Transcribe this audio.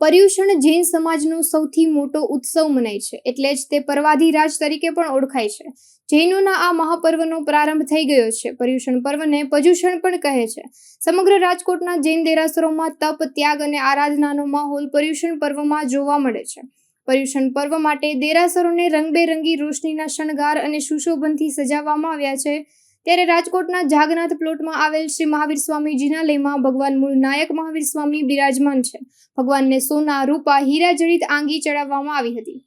પર્યુષણ જૈન સમાજનો સૌથી મોટો ઉત્સવ મનાય છે, એટલે જ તે પર્વાધિરાજ તરીકે પણ ઓળખાય છે. જૈનોના આ મહાપર્વનો પ્રારંભ થઈ ગયો છે. પર્યુષણ પર્વને પર્યુષણ પણ કહે છે. સમગ્ર રાજકોટના જૈન દેરાસરોમાં તપ, ત્યાગ અને આરાધનાનો માહોલ પર્યુષણ પર્વમાં જોવા મળે છે. પર્યુષણ પર્વ માટે દેરાસરોને રંગબેરંગી રોશનીના શણગાર અને સુશોભનથી સજાવવામાં આવ્યા છે. ત્યારે રાજકોટના જાગનાથ પ્લોટમાં આવેલ શ્રી મહાવીર સ્વામી જિનાલયમાં ભગવાન મૂળ નાયક મહાવીર સ્વામી બિરાજમાન છે. ભગવાનને સોના, રૂપા, હીરા જડિત આંગી ચડાવવામાં આવી હતી.